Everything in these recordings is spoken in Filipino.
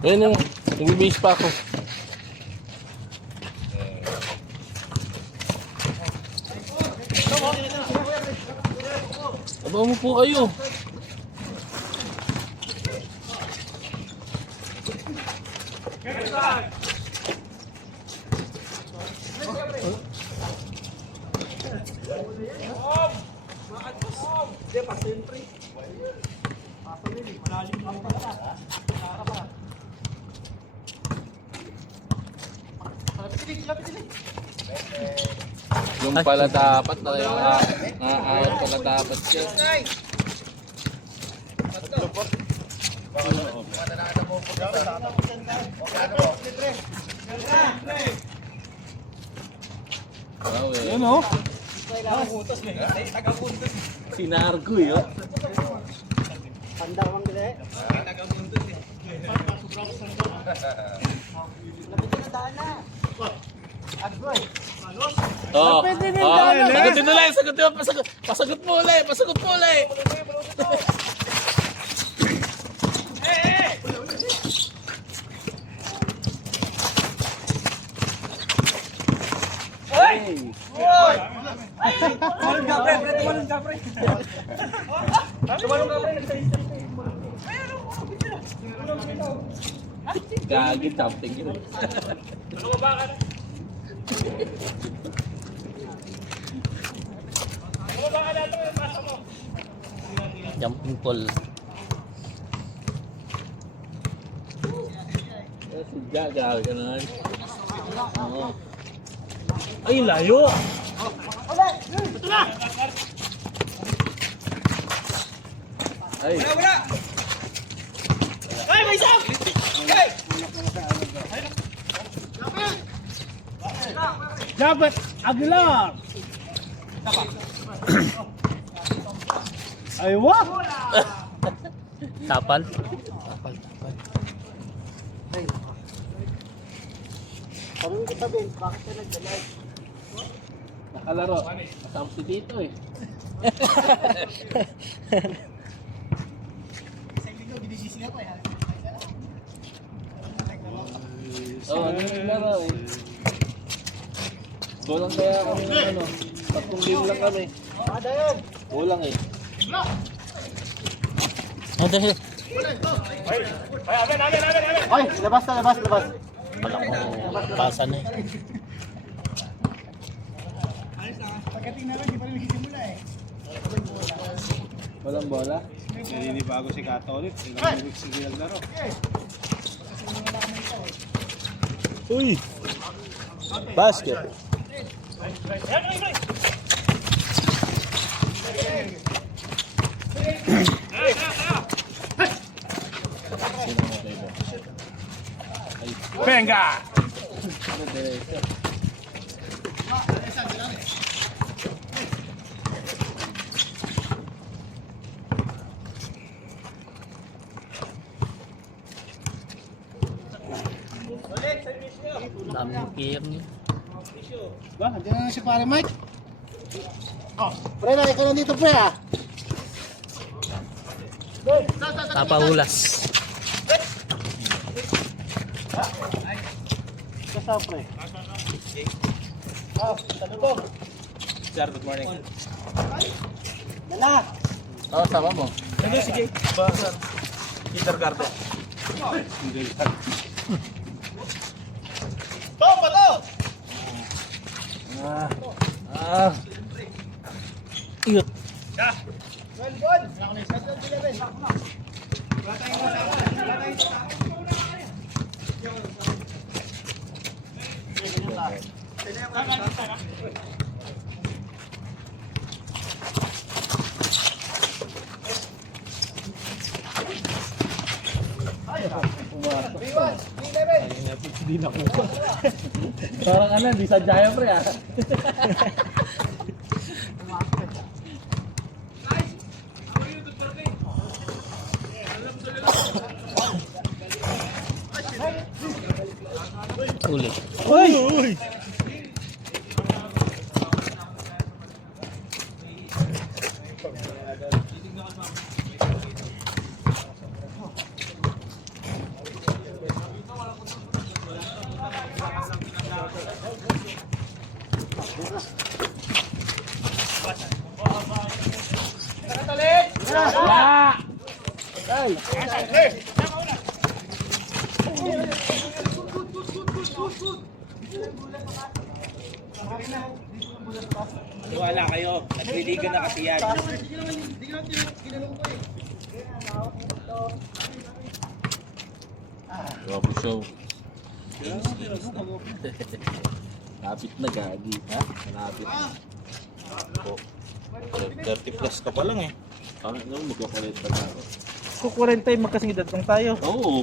Ayun, nagbibihis pa ako. Aba mo po kayo. Yung pala dapat na yung ayaw pala dapat siya. Wow, eh. Ano? Sinargo yun. Pandawang dili. Oh, sagutin ulit, pasagot mo ulit. Gagi, jumping yun. Jumping pole. Gagal ka na. Oo. Ay, layo! Ito na! Ay! Wala! Ay, may isa! Okay! Dapat Aguilar. Ay, what? Tapal. Parang kita Ben, bakit ka nagdalay? Nakalaro. Kasama si Tito eh. Oh, ano yung laro eh. Kulang kaya kami ng ano. 3 game lang kami. Ada yan. Kulang eh. Ay, labas. Wala ko basa na eh. Pagdating namin, di pa rin nagsisimula eh. Walang bola? Naninibago si Kato ulit. Ilang weeks hindi naglaro. Uy! Basket! Venga! Daming PM niya. Ba, andiyan na si pare Mike. Oh, pre na, ikaw nandito pre ah. Tapahulas. Kasa pre. Oh, talubog. Sir, good morning. Dala. Oh, sama mo. Sige. Ba, sir. Kindergarten. Iyot. Hindi na ko. Parang ano, di sadya pre ah. Ulit. Uy! Ay! Wala kayo. Nagliligan na kasi yan. Robo show. Lapit na gagi, ha? Malapit na. Oh. 30 plus ka pa lang eh. Pangit na magkakulit pa na ako. Kung 40 magkasing edad lang tayo. Oo.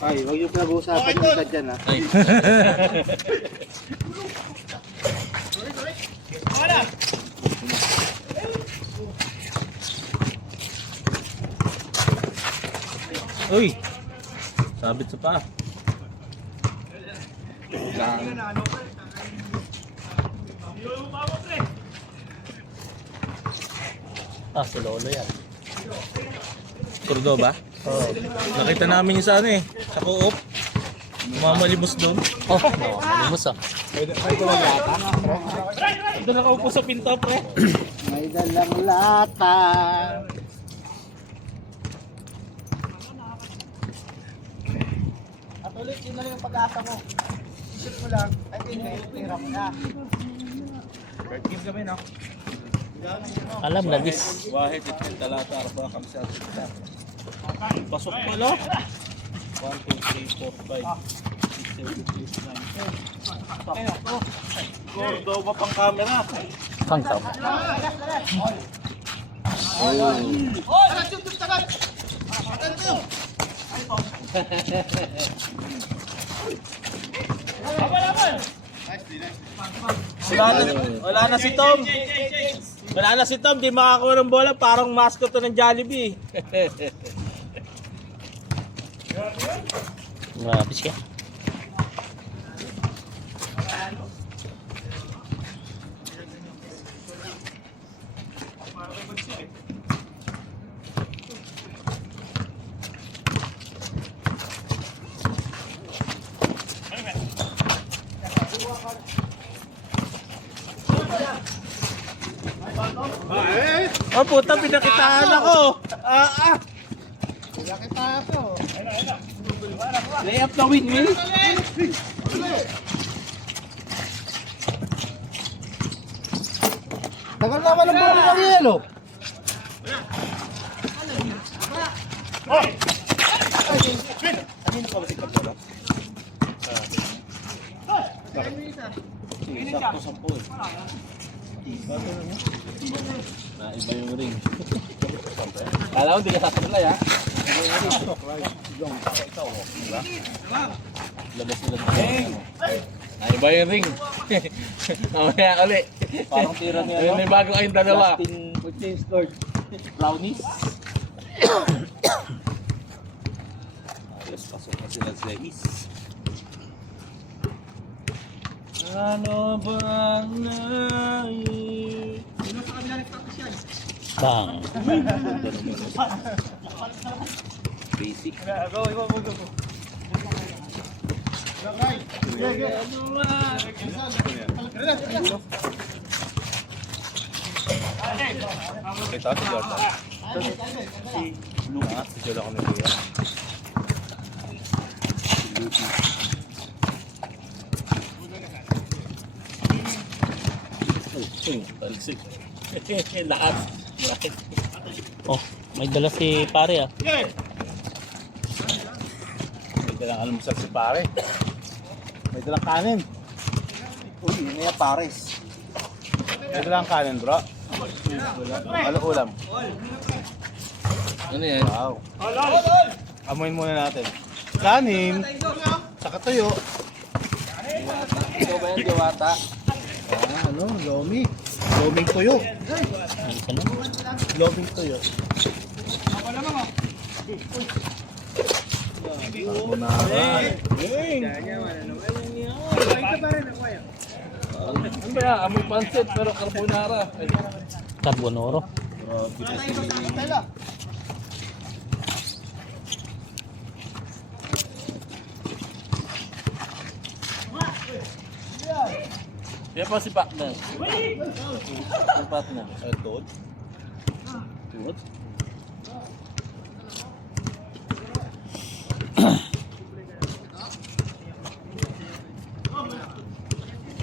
Ay, huwag yung pinag-uusapan yung edad dyan ha. Ay. Uy! Sabit sa pa. Si Lolo yan. Cordoba? Oo. Nakita namin yung sa ano eh. Sa co-op. Mamalimos doon. Oh, no, malimos ah. Doon nakaupo sa pinto, pre. May dalang lata. At ulit, yun na lang yung pag-asa mo. Isip mo lang, ay hindi, hirap na. Third game kami, no? Alam na this. Wahid, itin, talata, arba, kamsa, sita. Pasok pa, no? 1, 2, 3, 4, 5, 6, 7, 8, 9, 10. Cordoba pang camera. Hangtap. Wala na si Tom. Wala na si Tom, di makakuha ng bola, parang mascot to ng Jollibee. Grabe siya. Oh puta, pinakitaan ako. Nakita ako. Layup na windmill. Tagal naman ang bola ng yelo. Sakto 10 eh. Naiba yung ring. Kala ko hindi ka sasablay, ha? Labas nila ng naiba yung ring. Mamaya ulit. Parang tira niya, no? May bago kayong dalawa. Justin scored. Brownies. Ayos, pasok na sila sa East. Ano bang nais? Bang. Basic. Kita si Jordan. Si Luma, si Jordan ko na niya. Si Lupi. Talsik. Lakas. Oh, may dala si pare ah. May dalang almusal si pare. May dalang kanin. Uy, yun na pares. May dalang kanin, bro. Ano ulam? Ano yan? Wow. Amoyin muna natin. Kanin. Saka tuyo. Ikaw ba yan, Diwata? Lomi. Loming tuyo. Isa na. Loming tuyo. Ano ba yan? Amoy pancit pero carbonara. Carbonoro. Yan pa si partner. Si partner. Doon.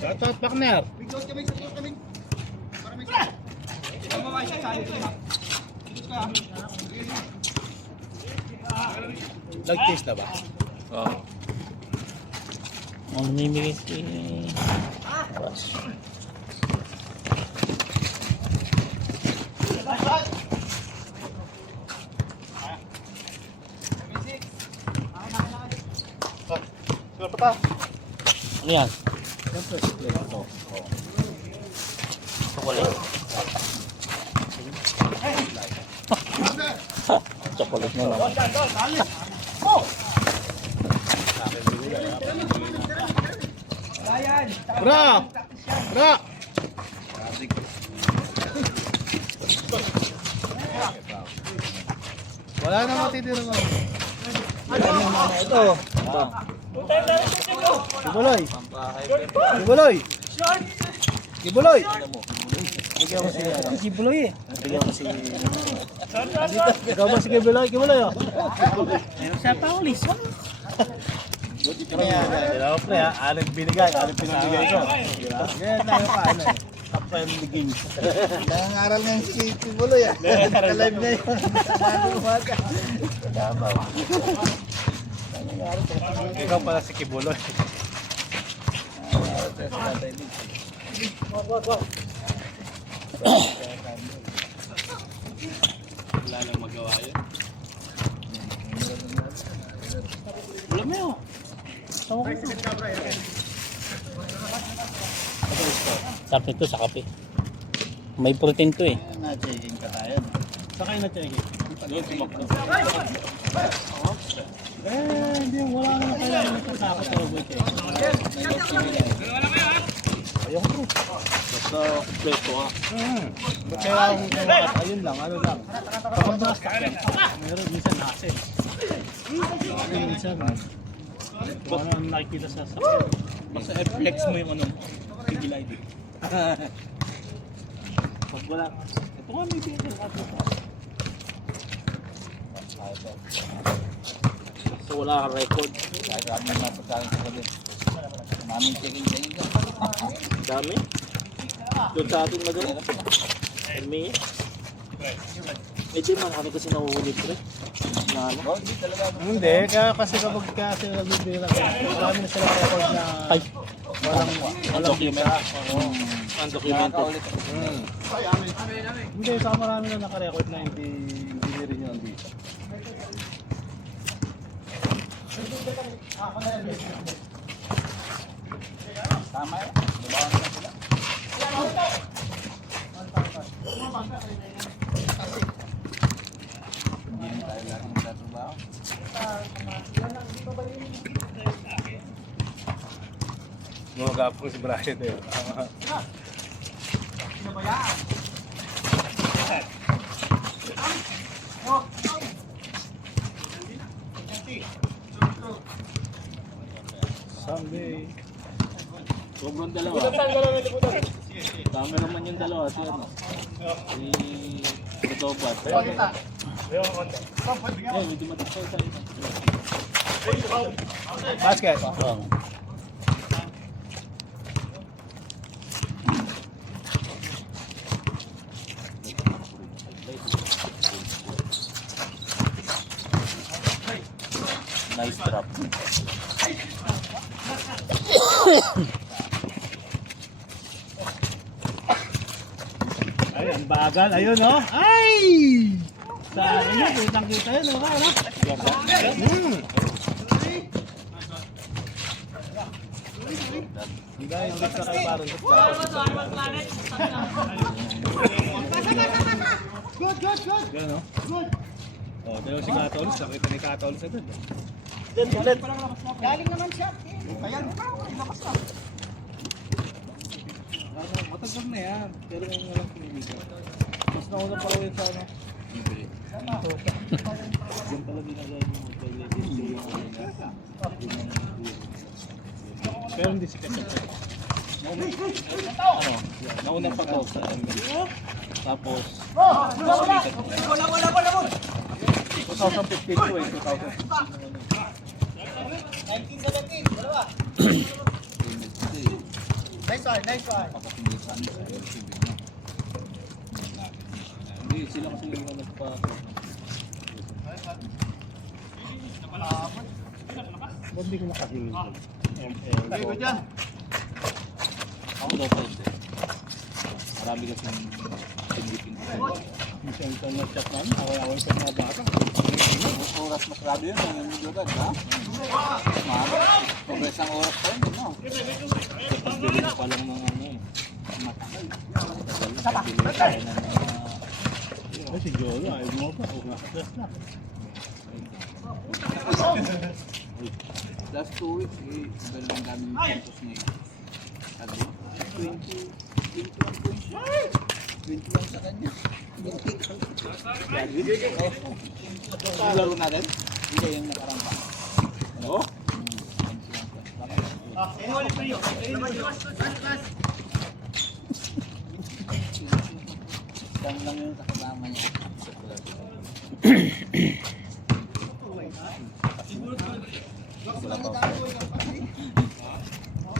Shoutout, partner. Nag-taste na ba? Oo. Ang namimigay si... Sila pa ta. Ano yan? Siyempre, sila ito. Chocolate. Chocolate na naman. Bra! Bra! Wala na matitira mo. Ito. Gibuloy. Gibuloy. Gibuloy. Bigyan mo si Gibuloy eh. Bigyan mo si... Ikaw ba si Gibuloy? Gibuloy oh. Meron siya pa ulis. Diba pre ha? Anong binigay? Anong pinabigay ko? Ganyan tayo pa ano eh. Top 5 begin. Nangangaral nga si Tibuloy ah. Naka-live na yun. Bago umaga. Ikaw pala si Kibuloy. Wala nang magawa yun. Wala mo yun. Sarap nito sa kape. May protein to eh. Na-checking ka tayo. Saan kayo na-checking? Doon si Makro. Hindi. Wala na kailangan ito sa ako sa robot eh. Ayoko bro. Basta kompleto ka. Kailangan ko kailangan. Ayun lang. Ano lang. Kapag nakastak yan. Meron minsan nasin. Minsan. Kung ano ang nakikita sa sakyan. Basta flex mo yung ano. Bigil ID. Pag wala. Ito nga may bigil ka dito. So wala kang record. Kahit kami na pagkain sa gabi. Maming checking ka. Dami. Doon sa ating magaling. May. Medyo marami kasi nahuhuli pre. Na ano? Oh, hindi talaga. Hindi. Kaya kasi kapag kasi nagbibira. Marami na sila record na Ay. walang Document. Ang documented. Nakakaulit. Hindi, saka marami na nakarecord na hindi rin yun dito. Tama yun. Dibawan na sila. Hindi na tayo lang nagtatrabaho. Gumagapong si Brian eh. Someday. Sobrang dalawa. Tama naman yung dalawa. Si ano? Si Bitobat. Medyo matakay sa isa. Basket. Nice drop. Ay, ang bagal. Ayun, oh. Ay! Sa akin yun, kitang-kita yun, oh. Ano? Hindi ka yung sa kay parang Good, good, good. yan, oh. Good. Oh, dalawa si Katolis. Nakita ni Katolis na dun. Galing naman siya. Ayan, ilabas na. Matagal na yan. Pero ngayon walang piniligan. Mas nauna pa rin sa ano. Yan pala ginagawa yung hotel. Pero hindi si Kasi. Ano? Nauna pa to sa ML. Tapos, sumikat ko. 2015 ko eh, 2000. Nice one, nice one. Hindi, sila kasi yung nagpa... Ba't di ko nakahingin ko? Okay, good yan. Ako daw pa hindi. Marami kasi pinipin ko. Minsan ito nag-chat namin, ako yung sa mga bata. Oras mas grabe yun, yung medyo agad, ha? Mahal. Progress ang oras pa yun, no? Pagbili ko pa lang ng ano eh. Matagal. Pagbili tayo ng mga... Ay, si Jolo, ayaw mo pa. Huwag nakatas na. Last 2 weeks, eh, dahil ang daming puntos ngayon. Sabi, 21 points siya. 21 sa kanya. Yung laro natin? Hindi yung nakaramba. Oo? Isang lang yung kasama niya.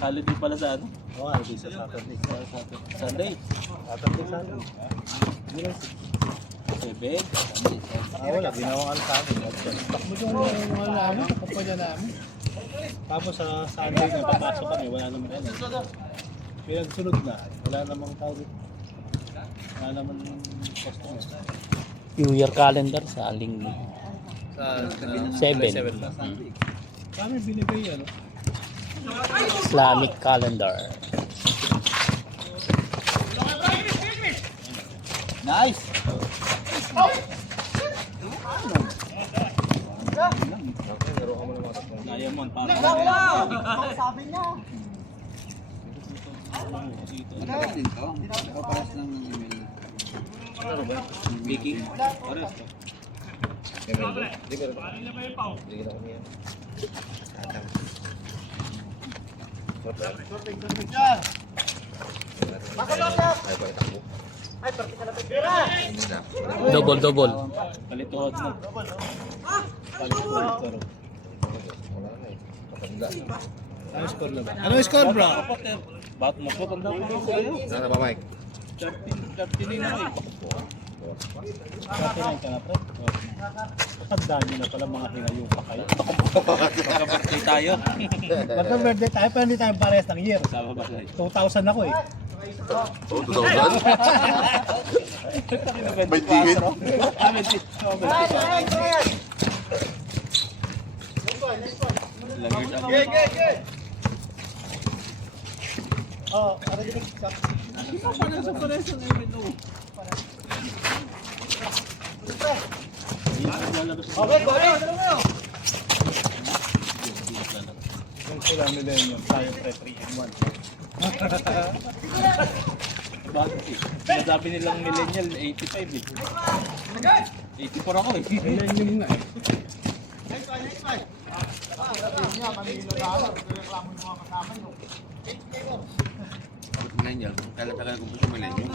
Solid din pala sa ano? Oo, ano din sa Saturday. Sunday. Saturday. Seven. Wala, ginawa ka sa akin. Takbo yung mga namin, kapatid namin. Tapos sa Sunday na papasok kami, wala naman ano. Kaya nagsunod na, wala namang tao dito. Wala naman customer. New Year calendar sa aling Sa tabi ng 7. Kami binigay ano. Islamic calendar. Nice! Diamond para. Matagal din to. Pero paras lang ng email. Vicky. Pares to. Double. Kalituhan na. Kalituhan. Ano score na ba? Ano yung score, bro? Ba't mo po? Tanda ko sa'yo. Sana ba, Mike? 39 na eh. 39 ka na, pre? Katandaan nyo na pala mga hinayo pa kayo. Magka-birthday tayo. Magka-birthday tayo, pero hindi tayo parehas ng year. Sama ba sa'yo? 2,000 ako eh. Oh, 2000? May tingin. Oh, ano din sa Okay, go ahead. Yung sila millennium, tayo pre 3-in-1. Bakit eh? Sinasabi nilang millennial 85 eh. 84 ako eh. Millennium nga eh. Millennial. Kailan tagal kung gusto millennium?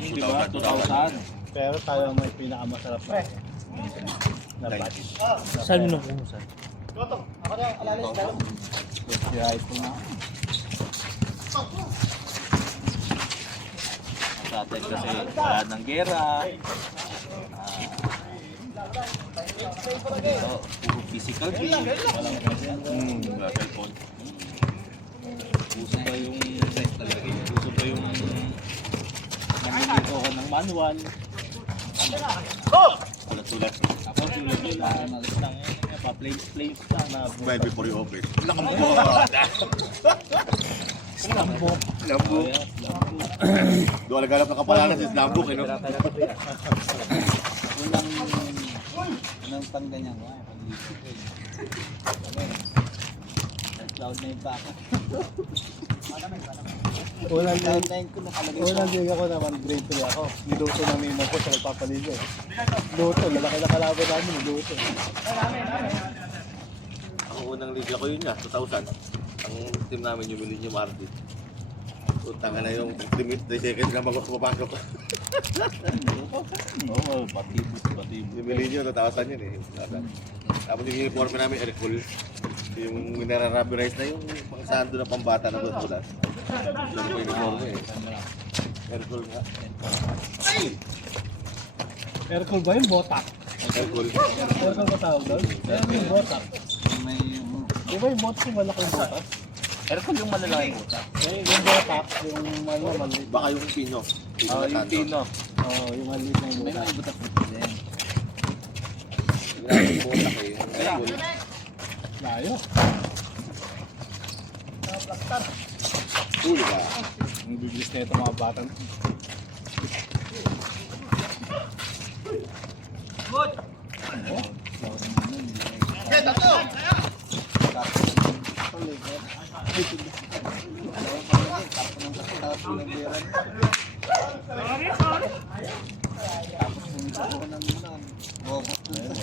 Diba? 2000. Pero tayo ang may pinakamasarap na batch. Saan mo kumusan? Ako na, alalis dalo. Si iPhone na. Sa atin kasi wala ng gera. Puro physical game. Wala cellphone. Uso pa yung namimito ko ng manual. Wala tulad. Ako tulad yun na pa-planes na Well, before you open. Lambo! Lambo. Doon naghanap ng kapalaran si Lambo, eh, no? Unang pangganyan ko, pag-isip ko. Nag-cloud9 pa ako. Unang Cloud9 ko nakalagay Unang liga ko naman, grade 3 ako. Niluto ng mimo ko sa nagpapaligo eh. Luto, lalaki na kalaban namin, niluto. Ang unang liga ko yun nga, 2000. Ang team namin yung Millennium RD. Utang na yung 3 seconds na mag-papasok. Oo, batibot. Yung Milenio, tatawasan yun eh. Tapos yung uniform namin, Hercule. Yung minararabirize na yung mga sando na pambata na bulat. Yung uniform eh. Hercule nga. Aircon ba yung botak? Hercule. Aircon ba tawag doon? Aircon yung botak. May Di ba yung botak yung malaking botak? Hercule yung malalaki buta. Yung botak, yung maliit. Baka yung Pino. Yung Pino. Oo, yung maliit na yung may botak. mga butas-butas din. Yung botak eh. Hercule. Layo. Huli ka. Ang biblis na ito mga batang.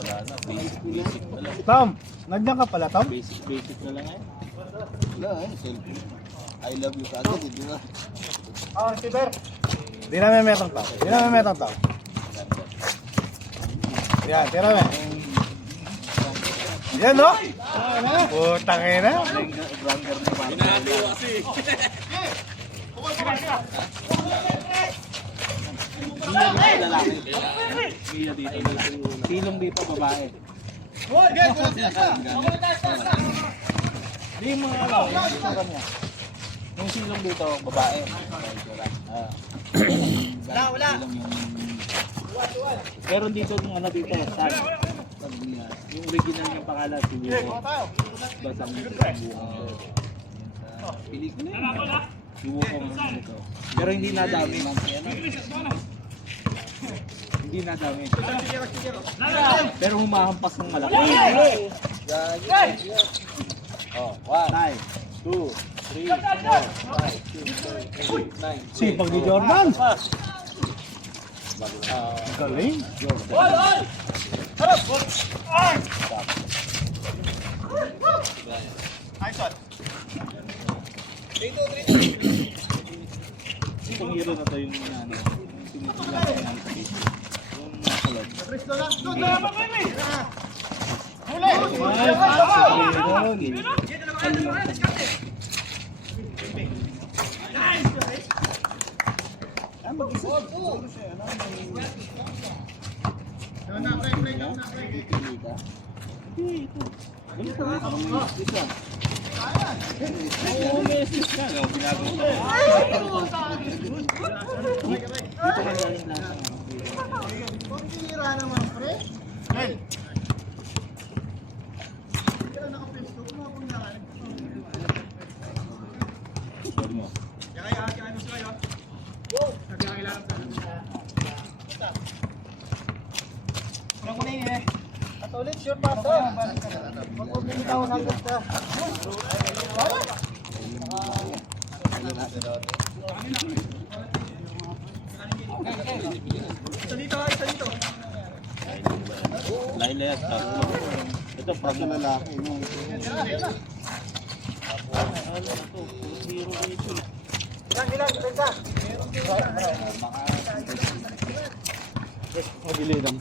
Wala na, basic na lang. Tom, nandiyan ka pala, Tom? Basic na lang eh. Wala eh, cellphone. I love you kaagad, di ba? Di namin metong tao. Di namin metong tao. Yan, tira mo. Yan, no? Putang ina. Lalaki. Silong dito, babae. Di yung mga ano, yung itsura niya. Yung silong dito, babae. Wala. Meron dito yung ano dito, tag. Yung original ng pangalan, si Wiwo. Basang buong Pelikula. Wiwo kong ito. Pero hindi nadami. Hindi nadami. Pero humahampas ng malaki. Oh, 1, 2, 3, 4, 5, 6, 7, 8, 9, 10. Sipag ni Jordan. Galing. Itong hero na to yung ano, yung sinisila ko ng yung nasa loob. Laila at tatlo. Ito pag lalaki mo. Magilidan.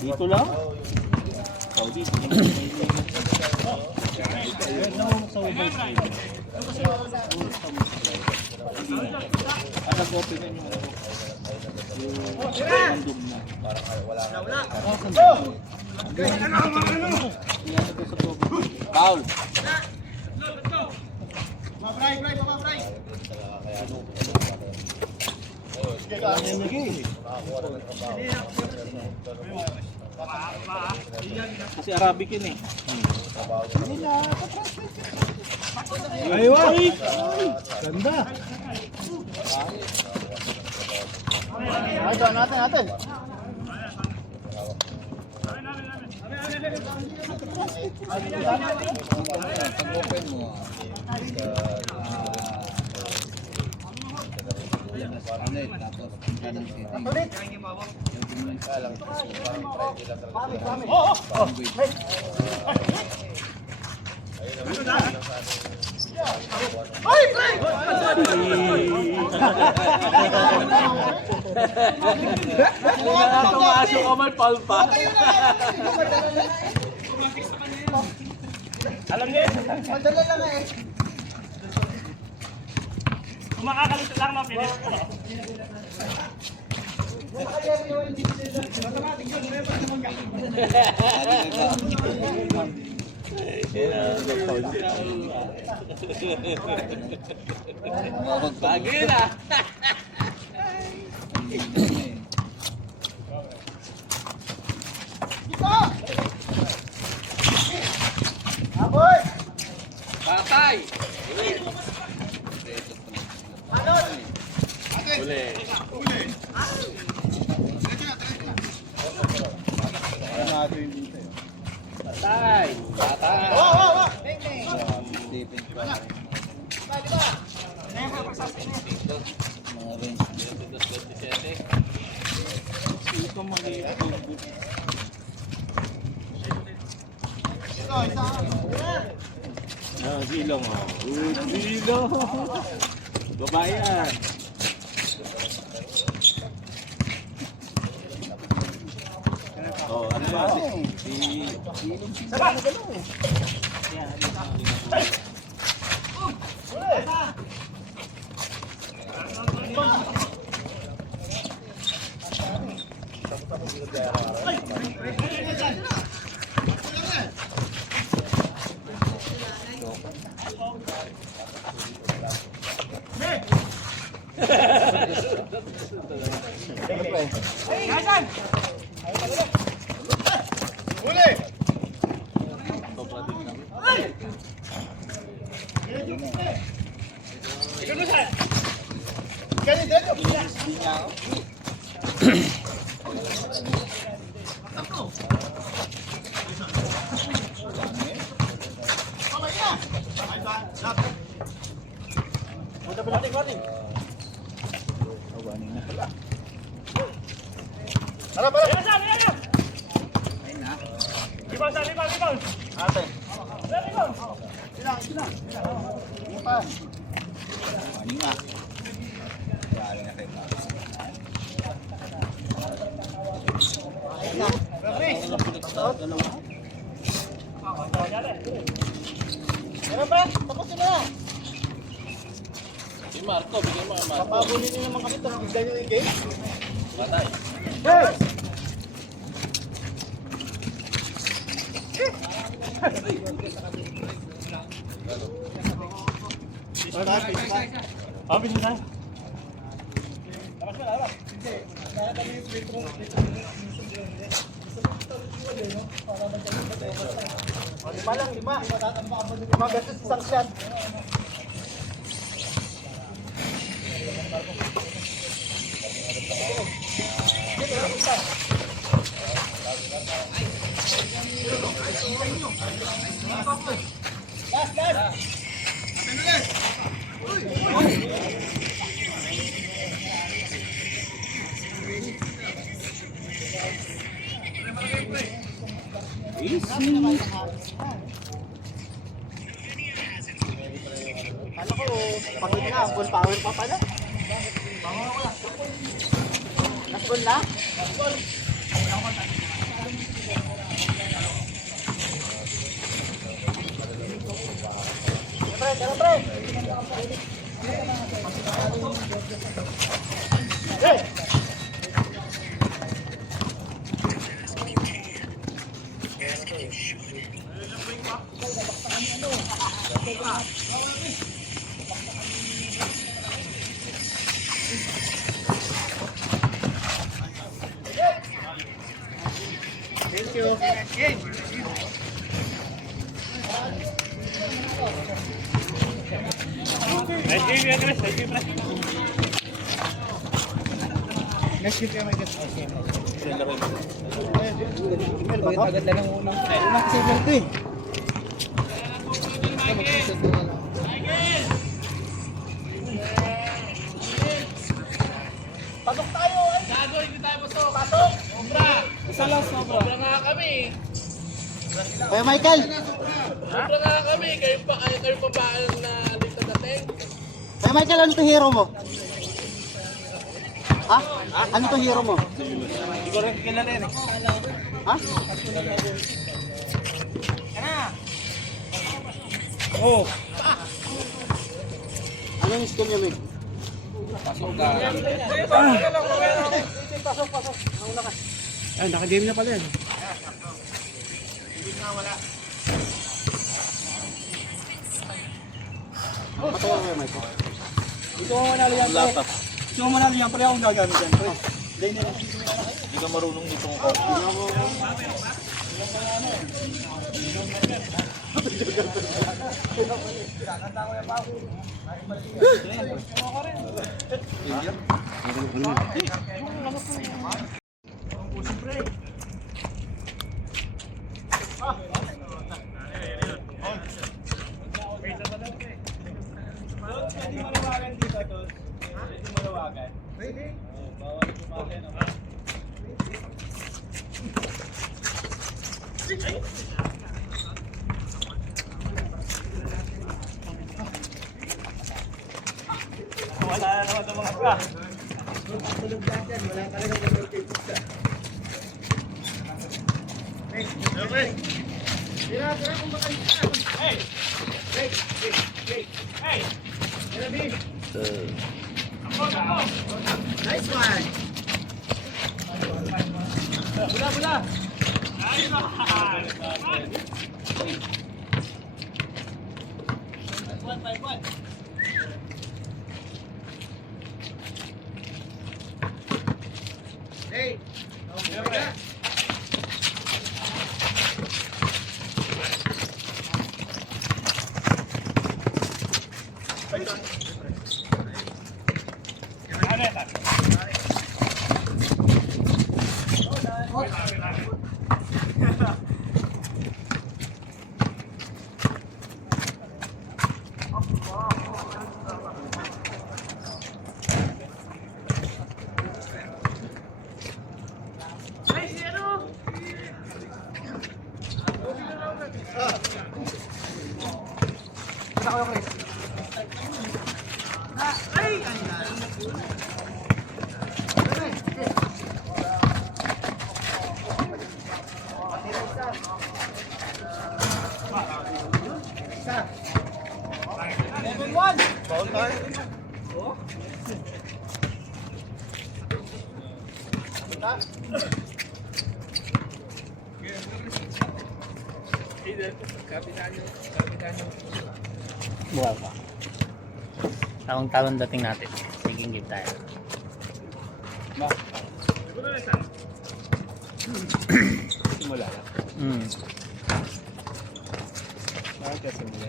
Dito lang. Saudi. Ano ko tingnan yung random na. Paul. Kasi Arabic yun eh. Aywa! Ganda! Natin. Pag-open mo, tapos kadang setting. Tumaas yung kamay, palpa. Alam niyo, Madala lang eh. kung makakalito lang na finish ko. Bagay na. Patay! Natin dito eh. Patay! Patay! Silong oh. Silong. Babayan. Oh, ano ba? Si Marco, bigyan mo ang Marco. Papabulin niyo naman kami, tapos bigyan niyo yung game. Patay. Pabili na. Lima lang, lima. Lima beses isang shot. Kala ko, pagod na, full power pa pala. Last ball na? Pre, tara pre! Hey! Thank you. Nice game, yan, Chris. Nice game, Next game kayo may guest. Agad lang ang unang. Unang signal ko eh. Pasok tayo eh! Gago, hindi tayo pasok. Pasok! Sobra! Isa lang sobra. Sobra nga kami. Kuya Michael! Sobra nga kami. Kayo pa ba na dito dating? Kuya Eh, Michael, ano to hero mo? Ha? Ano to hero mo? Hindi ko rin kilala yan eh. Ha? Oo. Ano yung skill niya, Mig? Pasok ka. Ay, naka-game na pala yan. Patawa mo, Michael. Ito mo manalo yan, pre. Ito mo manalo yan, pre. Akong gagamit yan, pre. Hindi ka marunong nitong ko. Buha pa. Tawang-tawang dating natin. Sige, game tayo. Simula lang. Bakit ka simula?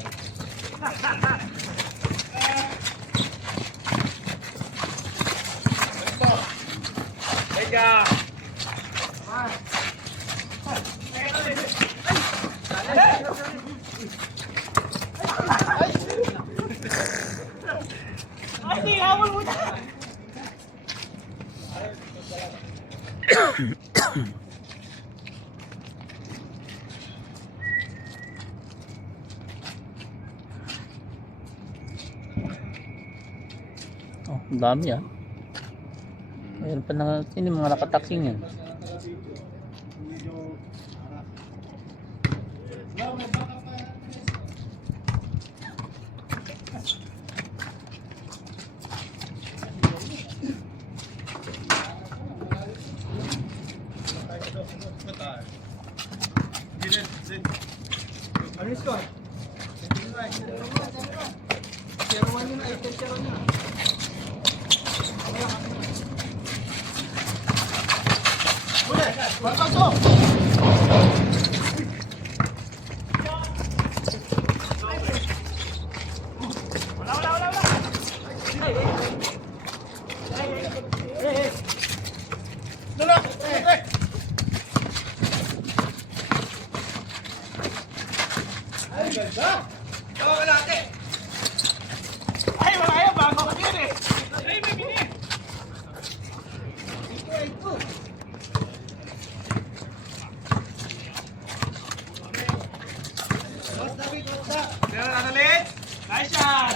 Oh, ang dami ah. Mayroon pa na, sino yung mga nakataksing yan? Ano yung score? Nice shot!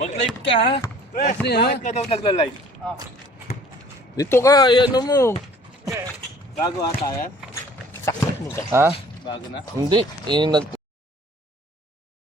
Mag-live ka ha? Kasi ha? Bakit ka daw nagla-live? Dito ka, ano mo? Bago ata yan? Ha? Bago na? Hindi,